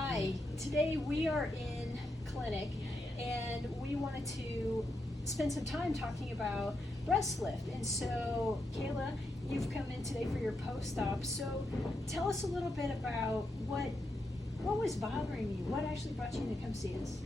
Hi, today we are in clinic and we wanted to spend some time talking about breast lift. And so, Kayla, you've come in today for your post-op. So tell us a little bit about what was bothering you? What actually brought you in to come see us?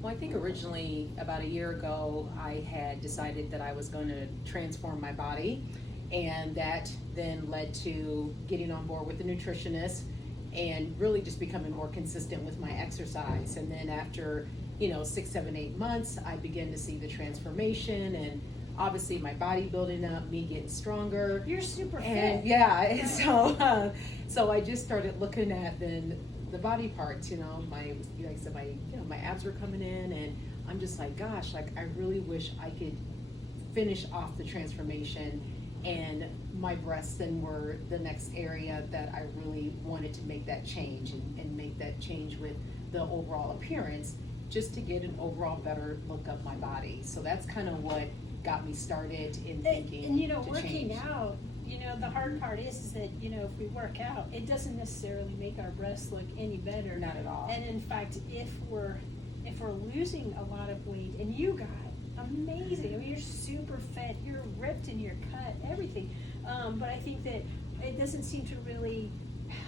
Well, I think originally about a year ago, I had decided that I was going to transform my body, and that then led to getting on board with a nutritionist and really just becoming more consistent with my exercise. And then after, 6, 7, 8 months, I began to see the transformation, and obviously my body building up, me getting stronger. You're super fit. And yeah, and so I just started looking at then the body parts, my, like I said, my abs were coming in, and I'm just like, gosh, like I really wish I could finish off the transformation, and my breasts then were the next area that I really wanted to make that change and make that change with the overall appearance, just to get an overall better look of my body. So that's kind of what got me started in thinking and working change. out, the hard part is that, if we work out, it doesn't necessarily make our breasts look any better. Not at all. And in fact, if we're losing a lot of weight, and you got amazing, I mean, you're super fit, you're ripped and you're cut, everything. But I think that it doesn't seem to really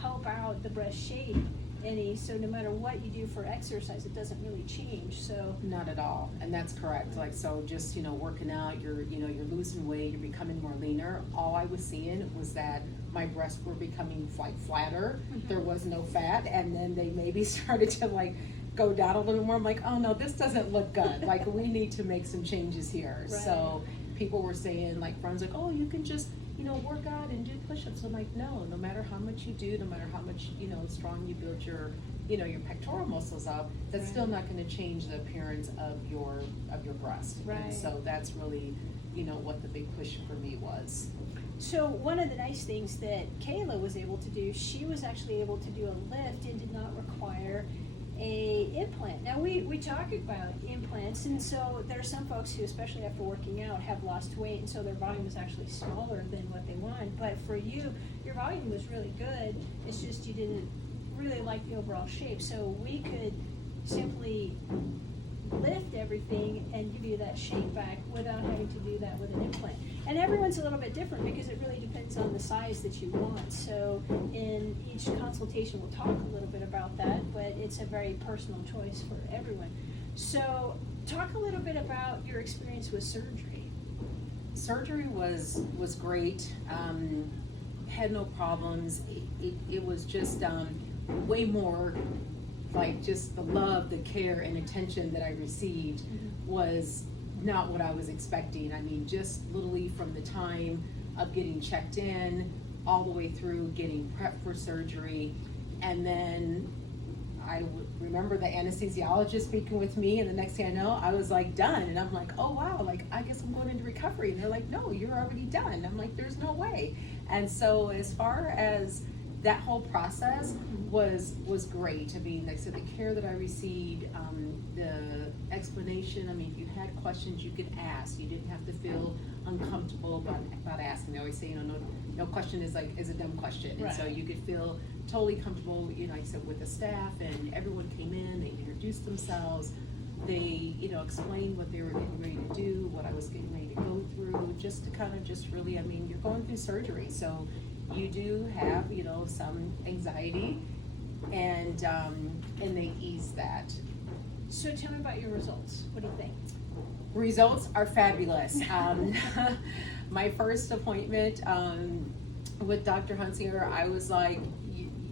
help out the breast shape any, so no matter what you do for exercise, it doesn't really change. So not at all, and that's correct. Like, so just working out, you're losing weight, you're becoming more leaner. All I was seeing was that my breasts were becoming like flatter. There was no fat, and then they maybe started to go down a little more. I'm like, oh no, this doesn't look good. Like, we need to make some changes here. Right. So people were saying, like friends, like, oh, you can just work out and do push-ups. I'm like, no matter how much you do, no matter how much strong you build your your pectoral muscles up, that's Right. still not going to change the appearance of your breast. Right. And so that's really what the big push for me was. So one of the nice things that Kayla was able to do, she was actually able to do a lift and did not require a implant. Now we talk about implants, and so there are some folks who, especially after working out, have lost weight, and so their volume is actually smaller than what they want. But for you, your volume was really good. It's just you didn't really like the overall shape. So we could simply lift everything and give you that shape back without having to do that with an implant. And everyone's a little bit different because it really depends on the size that you want. So in each consultation we'll talk a little bit about that, but it's a very personal choice for everyone. So talk a little bit about your experience with surgery. Surgery was great. Had no problems. It was just way more like just the love, the care, and attention that I received was not what I was expecting. I mean, just literally from the time of getting checked in all the way through getting prepped for surgery. And then I remember the anesthesiologist speaking with me, and the next thing I know, I was like done. And I'm like, oh wow, like I guess I'm going into recovery. And they're like, no, you're already done. I'm like, there's no way. And so as far as that whole process was great. I mean, like I said, the care that I received, the explanation. I mean, if you had questions, you could ask. You didn't have to feel uncomfortable about asking. They always say, no question is a dumb question. Right. And so you could feel totally comfortable, like I said, with the staff, and everyone came in, they introduced themselves, they, explained what they were getting ready to do, what I was getting ready to go through, just to kind of just really, I mean, you're going through surgery, so you do have, some anxiety, and they ease that. So tell me about your results. What do you think? Results are fabulous. My first appointment with Dr. Hunsicker, I was like,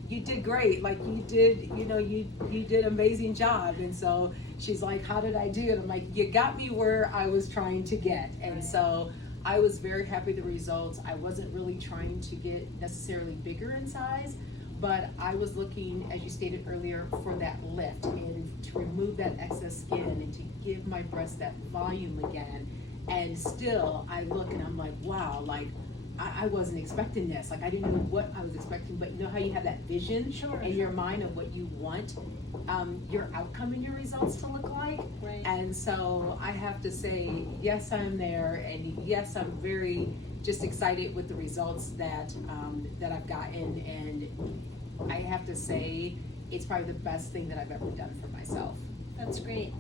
you did great. Like you did, you did an amazing job. And so she's like, how did I do? And I'm like, you got me where I was trying to get. And so I was very happy with the results. I wasn't really trying to get necessarily bigger in size, but I was looking, as you stated earlier, for that lift and to remove that excess skin and to give my breast that volume again. And still, I look and I'm like, wow, like I wasn't expecting this. Like I didn't know what I was expecting, but you know how you have that vision in your mind of what you want your outcome and your results to look like? Right. And so I have to say, yes, I'm there, and yes, I'm very just excited with the results that I've gotten. And I have to say, it's probably the best thing that I've ever done for myself. That's great.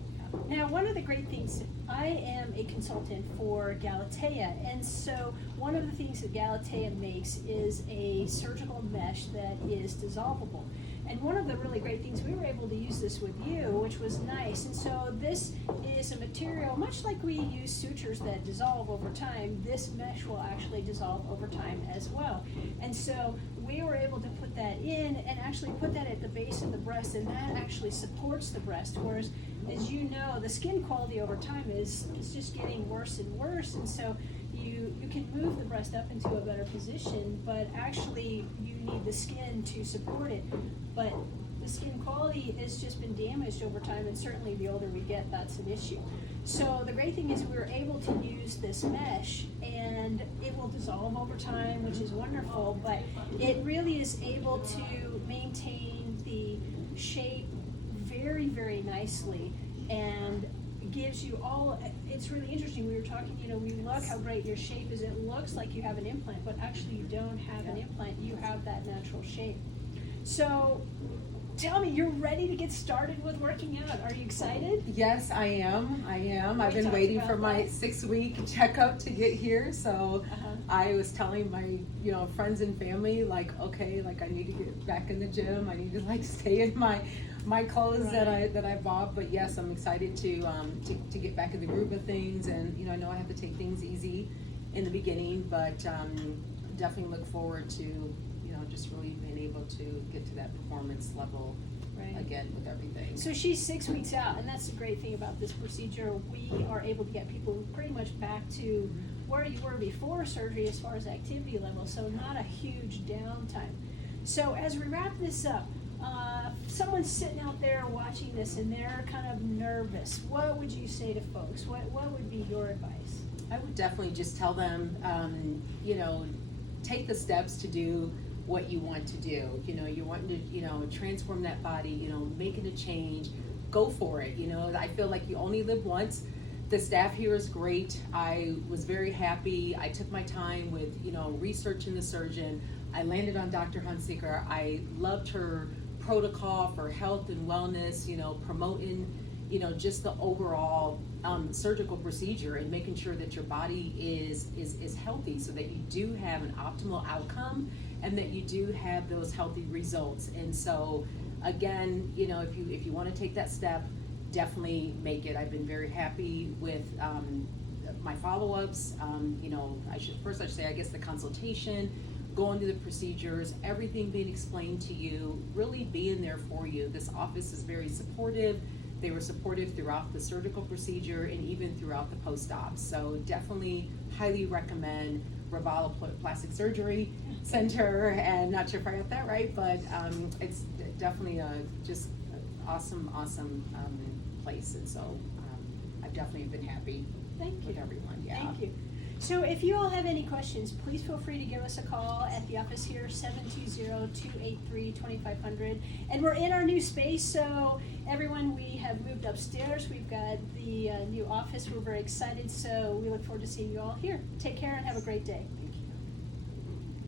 Now, one of the great things, I am a consultant for Galatea, and so one of the things that Galatea makes is a surgical mesh that is dissolvable. And one of the really great things, we were able to use this with you, which was nice. And so this is a material, much like we use sutures that dissolve over time, this mesh will actually dissolve over time as well. And so we were able to put that in and actually put that at the base of the breast, and that actually supports the breast. Whereas, as you know, the skin quality over time is just getting worse and worse. And so you can move the breast up into a better position, but actually you need the skin to support it. But the skin quality has just been damaged over time, and certainly the older we get, that's an issue. So the great thing is we were able to use this mesh, and it will dissolve over time, which is wonderful, but it really is able to maintain the shape very, very nicely, and gives you all, it's really interesting, we were talking, we look how great your shape is, it looks like you have an implant, but actually you don't have an implant, you have that natural shape. So, tell me, you're ready to get started with working out. Are you excited? Yes, I am. I've been waiting for my 6-week checkup to get here. So I was telling my, friends and family, okay, I need to get back in the gym. I need to stay in my clothes Right. that I bought. But yes, I'm excited to get back in the groove of things. And I know I have to take things easy in the beginning, but definitely look forward to just really being able to get to that performance level again with everything. So she's 6 weeks out, and that's the great thing about this procedure. We are able to get people pretty much back to where you were before surgery as far as activity level, so not a huge downtime. So as we wrap this up, someone's sitting out there watching this and they're kind of nervous. What would you say to folks? What would be your advice? I would definitely just tell them, take the steps to do what you want to do. You want to, transform that body, making a change, go for it. I feel like you only live once. The staff here is great. I was very happy. I took my time with, researching the surgeon. I landed on Dr. Hunsicker. I loved her protocol for health and wellness, promoting, just the overall surgical procedure and making sure that your body is healthy so that you do have an optimal outcome and that you do have those healthy results. And so again, if you want to take that step, definitely make it. I've been very happy with my follow-ups. I should say, I guess, the consultation, going through the procedures, everything being explained to you, really being there for you. This office is very supportive. They were supportive throughout the surgical procedure and even throughout the post-op. So definitely highly recommend Ravala Plastic Surgery Center, and not sure if I got that right, but it's definitely just awesome place. And so I've definitely been happy with everyone. Yeah. Thank you. So if you all have any questions, please feel free to give us a call at the office here, 720-283-2500. And we're in our new space, so everyone, we have moved upstairs. We've got the new office. We're very excited, so we look forward to seeing you all here. Take care and have a great day.